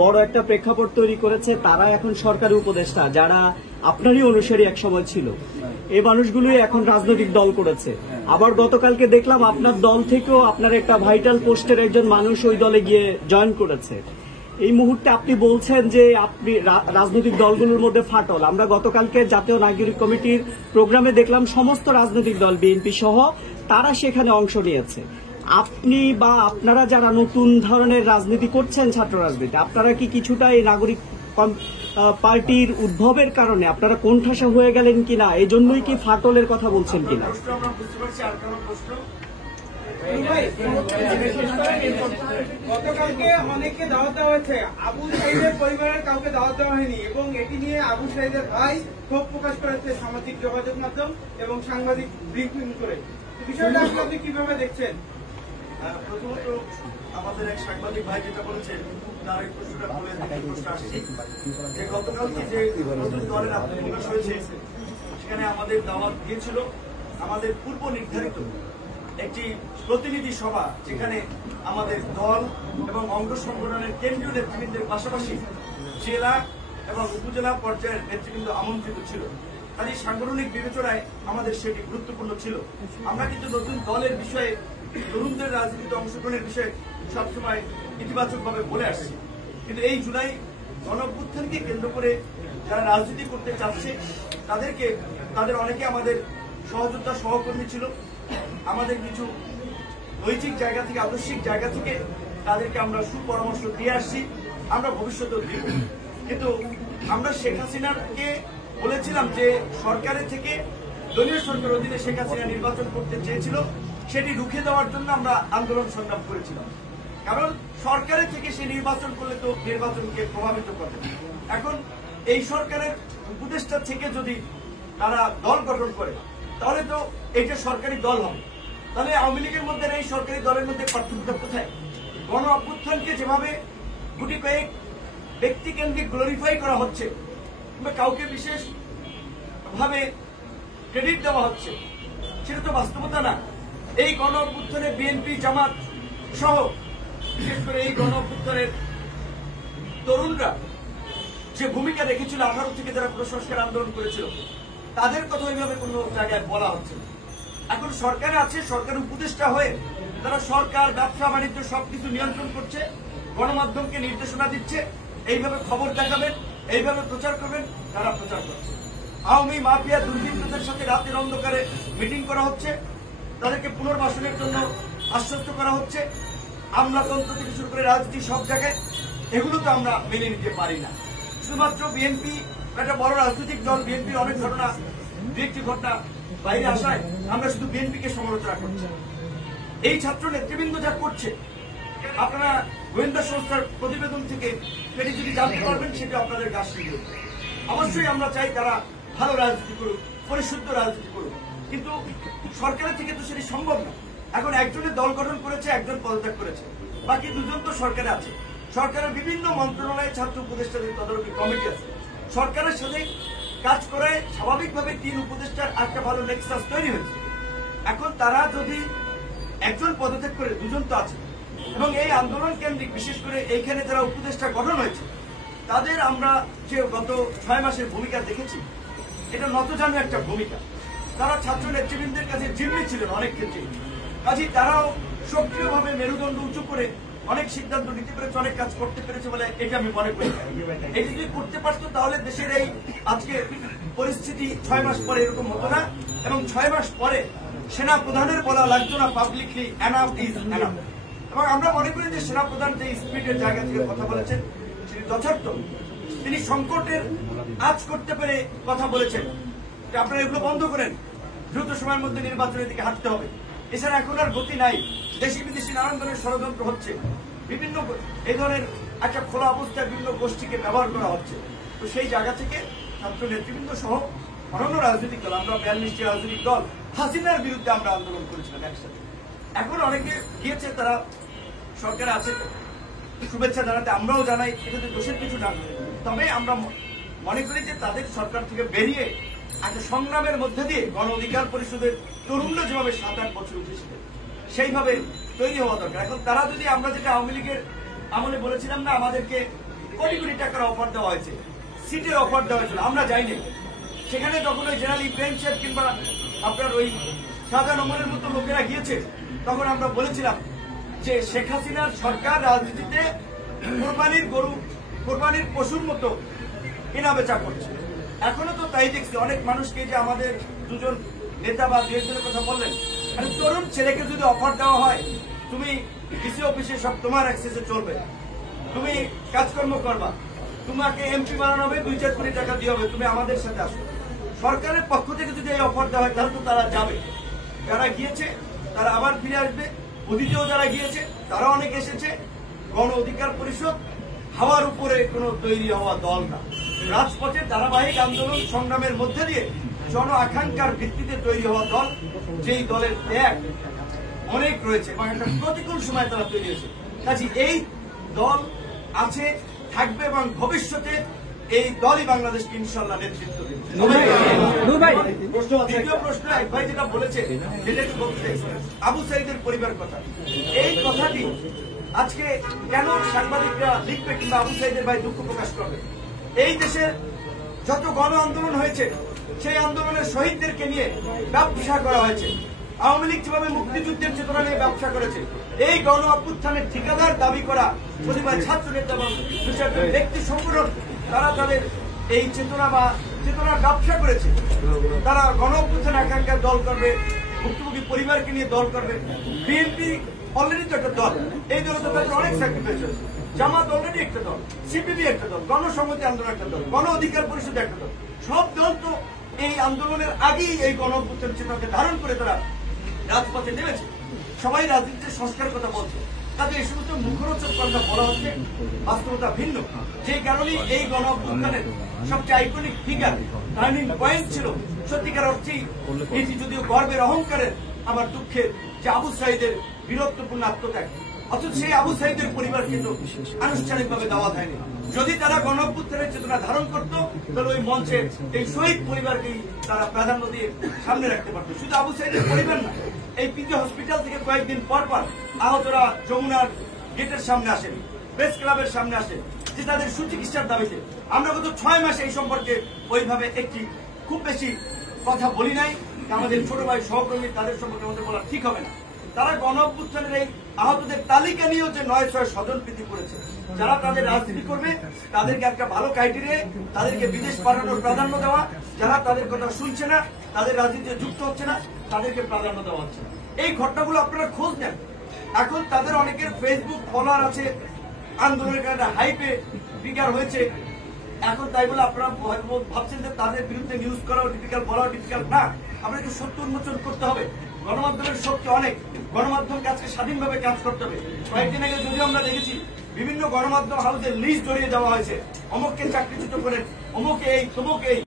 বড় একটা প্রেক্ষাপট তৈরি করেছে। তারা এখন সরকারি উপদেষ্টা, যারা আপনারই অনুসারী এক সময় ছিল। এই মানুষগুলোই এখন রাজনৈতিক দল করেছে। আবার গতকালকে দেখলাম আপনার দল থেকেও আপনার একটা ভাইটাল পোস্টের একজন মানুষ ওই দলে গিয়ে জয়েন করেছে। এই মুহূর্তে আপনি বলছেন যে আপনি রাজনৈতিক দলগুলোর মধ্যে ফাটল। আমরা গতকালকে জাতীয় নাগরিক কমিটির প্রোগ্রামে দেখলাম সমস্ত রাজনৈতিক দল বিএনপি সহ তারা সেখানে অংশ নিয়েছে। আপনি বা আপনারা যারা নতুন ধরনের রাজনীতি করছেন, ছাত্র রাজনীতি, আপনারা কি কিছুটা এই নাগরিক পার্টির উদ্ভবের কারণে আপনারা কোণঠাসা হয়ে গেলেন কিনা, এই জন্যই কি ফাটলের কথা বলছেন কিনা? গতকালকে অনেককে দাওয়াত দেওয়া হয়েছে, আবু সাইদের পরিবারের কাউকে দাওয়াত দেওয়া হয়নি এবং এটি নিয়ে আবু সাইদের ভাই ক্ষোভ প্রকাশ করেছে সামাজিক যোগাযোগ মাধ্যম এবং সাংবাদিক ব্রিফিং করে। বিষয়টা আপনি কিভাবে দেখছেন? প্রথমত আমাদের এক সাংবাদিক ভাই যেটা বলেছেন তার এই প্রশ্নটা বলে প্রশ্ন আসছে যে গতকালকে যে নতুন দলের আত্মপ্রকাশ হয়েছে সেখানে আমাদের দাওয়াত দিয়েছিল আমাদের পূর্ব নির্ধারিত একটি প্রতিনিধি সভা, যেখানে আমাদের দল এবং অঙ্গ সংগঠনের কেন্দ্রীয় নেতৃবৃন্দের পাশাপাশি জেলা এবং উপজেলা পর্যায়ের নেতৃবৃন্দ আমন্ত্রিত ছিল। কাজে সাংগঠনিক বিবেচনায় আমাদের সেটি গুরুত্বপূর্ণ ছিল। আমরা কিন্তু নতুন দলের বিষয়ে, তরুণদের রাজনীতিতে অংশগ্রহণের বিষয়ে সবসময় ইতিবাচকভাবে বলে আসছি, কিন্তু এই জুলাই গণঅভ্যুত্থানকে কেন্দ্র করে যারা রাজনীতি করতে চাচ্ছে তাদের অনেকে আমাদের সহযোদ্ধা সহকর্মী ছিল। আমাদের কিছু নৈতিক জায়গা থেকে, আদর্শিক জায়গা থেকে তাদেরকে আমরা সুপরামর্শ দিয়ে আসছি, আমরা ভবিষ্যতেও দিব। কিন্তু আমরা শেখ হাসিনাকে বলেছিলাম যে সরকারের থেকে দলীয় সরকার অধীনে শেখ হাসিনা নির্বাচন করতে চেয়েছিল, সেটি রুখে দেওয়ার জন্য আমরা আন্দোলন সংগ্রাম করেছিলাম। কারণ সরকারের থেকে সে নির্বাচন করলে তো নির্বাচনকে প্রভাবিত করবে। এখন এই সরকারের উপদেষ্টা থেকে যদি তারা দল গঠন করে তাহলে তো এটা সরকারি দল হবে। তাহলে আওয়ামী লীগের মধ্যে এই সরকারি দলের মধ্যে পার্থক্য কোথায়? গণ অভ্যুত্থানকে যেভাবে গুটি কয়েক ব্যক্তিকেন্দ্রিক গ্লোরিফাই করা হচ্ছে কিংবা কাউকে বিশেষ ভাবে ক্রেডিট দেওয়া হচ্ছে, সেটা তো বাস্তবতা না। এই গণ অভ্যুত্থানে বিএনপি, জামাত সহ বিশেষ করে এই গণ অভ্যুত্থানের তরুণরা যে ভূমিকা রেখেছিল, 18 থেকে যারা প্রসংস্কার আন্দোলন করেছিল, তাদের কথা ওইভাবে কোন জায়গায় বলা হচ্ছে। এখন সরকারে আছে, সরকারের উপদেষ্টা হয়ে তারা সরকার, ব্যবসা বাণিজ্য সবকিছু নিয়ন্ত্রণ করছে, গণমাধ্যমকে নির্দেশনা দিচ্ছে, এইভাবে খবর দেখাবেন, এইভাবে প্রচার করবেন, তারা প্রচার করছে। আওয়ামী মাফিয়া দুর্বৃত্তদের সাথে রাতের অন্ধকারে মিটিং করা হচ্ছে, তাদেরকে পুনর্বাসনের জন্য আশ্বস্ত করা হচ্ছে। আমলাতন্ত্র থেকে শুরু করে রাজনীতি সব জায়গায়, এগুলো তো আমরা মেনে নিতে পারি না। শুধুমাত্র বিএনপি একটা বড় রাজনৈতিক দল, বিএনপির অনেক ঘটনা, দু একটি ঘটনা বাইরে আসায় আমরা শুধু বিএনপিকে সমালোচনা করছি। এই ছাত্র নেতৃবৃন্দ যা করছে, আপনারা গোয়েন্দা সংস্থার প্রতিবেদন থেকে সেটি যদি জানতে পারবেন, সেটা আপনাদের কাজ শুরু। অবশ্যই আমরা চাই তারা ভালো রাজনীতি করুক, পরিশুদ্ধ রাজনীতি করুক, কিন্তু সরকারের থেকে তো সেটি সম্ভব না। এখন একজনের দল গঠন করেছে, একজন পদত্যাগ করেছে, বাকি দুজন তো সরকারে আছে। সরকারের বিভিন্ন মন্ত্রণালয়ে ছাত্র উপদেষ্টাদের তদারকি কমিটি আছে। সরকারের সাথে কাজ করায় স্বাভাবিকভাবে 3 উপদেষ্টার একটা ভালো নেক্সাস তৈরি হয়েছে। এখন তারা যদি একজন পদত্যাগ করে, দুজন তো আছে, এবং এই আন্দোলন কেন্দ্রিক বিশেষ করে এইখানে যারা উপদেষ্টা গঠন হয়েছে, তাদের আমরা যে গত 6 মাসের ভূমিকা দেখেছি, এটা নতজানু একটা ভূমিকা। তারা ছাত্র নেতৃবৃন্দের কাছে জিম্মি ছিলেন অনেক ক্ষেত্রে, কাজেই তারাও সক্রিয়ভাবে মেরুদণ্ড উঁচু করে অনেক সিদ্ধান্ত নিতে পেরেছে, অনেক কাজ করতে পেরেছে বলে এটা আমি মনে করি। এটি যদি করতে পারতো তাহলে দেশের এই আজকে পরিস্থিতি 6 মাস পরে এরকম হতো না, এবং 6 মাস পরে সেনা প্রধানের বলা লাগতো না পাবলিকলি এনাফ ইজ এনাফ। এবং আমরা মনে করি যে সেনা প্রধান যে স্পিরিটের জায়গা থেকে কথা বলেছেন সেটি যথার্থ। তিনি সংকটের আজ করতে পেরে কথা বলেছেন যে আপনারা এগুলো বন্ধ করেন, দ্রুত সময়ের মধ্যে নির্বাচনের দিকে হাঁটতে হবে। এছাড়া এখন আর গতি নাই, দেশি বিদেশি নানান ধরনের ষড়যন্ত্র হচ্ছে, বিভিন্ন এই ধরনের একটা খোলা অবস্থায় বিভিন্ন গোষ্ঠীকে ব্যবহার করা হচ্ছে। তো সেই জায়গা থেকে ছাত্র নেতৃবৃন্দ সহ অন্যান্য রাজনৈতিক দল, আমরা 42টি রাজনৈতিক দল হাসিনার বিরুদ্ধে আমরা আন্দোলন করেছিলাম একসাথে। এখন অনেকে গিয়েছে, তারা সরকারে আছে, শুভেচ্ছা জানাতে আমরাও জানাই, এটাতে দোষের কিছু না। তবে আমরা মনে করি যে তাদের সরকার থেকে বেরিয়ে একটা সংগ্রামের মধ্যে দিয়ে গণ অধিকার পরিষদের তরুণরা যেভাবে 7-8 বছর উঠেছিল সেইভাবে তৈরি হওয়া দরকার। এখন তারা যদি, আমরা যেটা আওয়ামী লীগের আমলে বলেছিলাম না আমাদেরকে কোটি কোটি টাকার অফার দেওয়া হয়েছে, সিটের অফার দেওয়া হয়েছিল, আমরা যাইনি। সেখানে যখন ওই জেনারেল ইব্রাহিম সাহেব কিংবা আপনার ওই শাহজাহান ওমরের মতো লোকেরা গিয়েছে, তখন আমরা বলেছিলাম যে শেখ হাসিনার সরকার রাজনীতিতে কোরবানির গরু, কোরবানির পশুর মতো কেনা বেচা করছে। এখনো তো তাই দেখছি, অনেক মানুষকে যে আমাদের দুজন নেতা বা দু একজনের কথা বললেন, মানে তরুণ ছেলেকে যদি অফার দেওয়া হয়, তুমি ডিসি অফিসে সব তোমার অ্যাক্সেসে চলবে, তুমি কাজকর্ম করবা, তোমাকে এমপি বানানো হবে, 2-4 কোটি টাকা দিয়ে হবে, তুমি আমাদের সাথে আসো। সরকারের পক্ষ থেকে যদি এই অফার দেওয়া হয় তাহলে তো তারা যাবে। যারা গিয়েছে তারা আবার ফিরে আসবে, অতীতেও যারা গিয়েছে তারা অনেক এসেছে। গণ অধিকার পরিষদ হাওয়ার উপরে কোনো তৈরি হওয়া দল না, রাজপথের ধারাবাহিক আন্দোলন সংগ্রামের মধ্যে দিয়ে জন আকাঙ্ক্ষার ভিত্তিতে তৈরি হওয়া দল, যেই দলের ত্যাগ অনেক রয়েছে এবং একটা প্রতিকূল সময় তারা তৈরি হয়েছে। কাজে এই দল আছে, থাকবে এবং ভবিষ্যতে এই দলই বাংলাদেশকে ইনশাল্লাহ নেতৃত্ব দেবে। দ্বিতীয় প্রশ্ন এক ভাই যেটা বলেছে সেটা একটু বলতে চাই, আবু সাইদের পরিবার কথা। এই কথাটি আজকে কেন সাংবাদিকরা লিখবে কিংবা আবু সাইদের ভাই দুঃখ প্রকাশ করবে? এই দেশের যত গণ আন্দোলন হয়েছে সেই আন্দোলনের শহীদদেরকে নিয়ে ব্যবসা করা হয়েছে। আওয়ামী লীগ যেভাবে মুক্তিযুদ্ধের চেতনা নিয়ে ব্যবসা করেছে, এই গণ অভ্যুত্থানের ঠিকাদার দাবি করা প্রতিবাদ ছাত্র নেতা এবং ব্যক্তি সংগঠন, তারা তাদের এই চেতনা বা চেতনার ব্যবসা করেছে। তারা গণ অভ্যুত্থান আকাঙ্ক্ষার দল করবে, ভুক্তভোগী পরিবারকে নিয়ে দল করবে। বিএনপি অলরেডি তো একটা দল, এই দলে তো তাদের অনেক স্যাক্রিফাইস হয়েছে। জামাত অলরেডি একটা দল, সিপিবি একটা দল, গণসংহতি আন্দোলন একটা দল, গণ অধিকার পরিষদ একটা দল। সব দল তো এই আন্দোলনের আগেই এই গণ অভ্যুত্থান চেতনাকে ধারণ করে তারা রাজপথে নেমেছে। সবাই রাজনীতির সংস্কার কথা বলছে, তাদের এই সমস্ত মুখরোচক কথা বলা হচ্ছে, বাস্তবতা ভিন্ন। যে কারণে এই গণ অভ্যুত্থানের সবচেয়ে আইকনিক ফিগার, টার্নিং পয়েন্ট ছিল সত্যিকার অর্থেই এটি যদিও গর্বের অহংকারের, আমার দুঃখের যে আবু সাইদের বীরত্বপূর্ণ আত্মত্যাগ। অথচ সেই আবু সাইদের পরিবার কিন্তু আনুষ্ঠানিকভাবে দাওয়াত হয়নি। যদি তারা গণ অভ্যুত্থানের চেতনা ধারণ করত তাহলে ওই মঞ্চে এই শহীদ পরিবারকেই তারা প্রাধান্য দিয়ে সামনে রাখতে পারত। শুধু আবু সাইদের পরিবার না, এই পিজি হসপিটাল থেকে কয়েকদিন পর পর আহতরা যমুনার গেটের সামনে আসেন, প্রেস ক্লাবের সামনে আসেন, যে তাদের সুচিকিৎসার দাবিতে। আমরা গত 6 মাসে এই সম্পর্কে ওইভাবে একটি খুব বেশি কথা বলি নাই। আমাদের ছোট ভাই সহকর্মী, তাদের সম্পর্কে আমাদের বলা ঠিক হবে না। তারা গণ অভ্যুত্থানের এই আহতদের তালিকা নিয়েও যে 9-6 স্বজনপ্রীতি করেছে। যারা তাদের রাজনীতি করবে তাদেরকে একটা ভালো ক্রাইটেরিয়া, তাদেরকে বিদেশ পাঠানোর প্রাধান্য দেওয়া, যারা তাদের কথা শুনছে না, তাদের রাজনীতিতে যুক্ত হচ্ছে না, তাদেরকে প্রাধান্য দেওয়া হচ্ছে। এই ঘটনাগুলো আপনারা খোঁজ নেন। এখন তাদের অনেকের ফেসবুক ফলোয়ার আছে, আন্দোলনের কারণে হাইপে ফিগার হয়েছে। এখন তাই বলে আপনারা ভাবছেন যে তাদের বিরুদ্ধে নিউজ করাও ডিফিকাল্ট, বলাও ডিফিকাল্ট না। আপনাকে সত্য উন্মোচন করতে হবে। গণমাধ্যমের শক্তি অনেক, গণমাধ্যমকে আজকে স্বাধীনভাবে কাজ করতে হবে। কয়েকদিন আগে যদিও আমরা দেখেছি বিভিন্ন গণমাধ্যম হাউসের লিস্ট জড়িয়ে দেওয়া হয়েছে, অমুককে চাকরিচ্যুত করেন, অমুকে এই, তমুকে এই।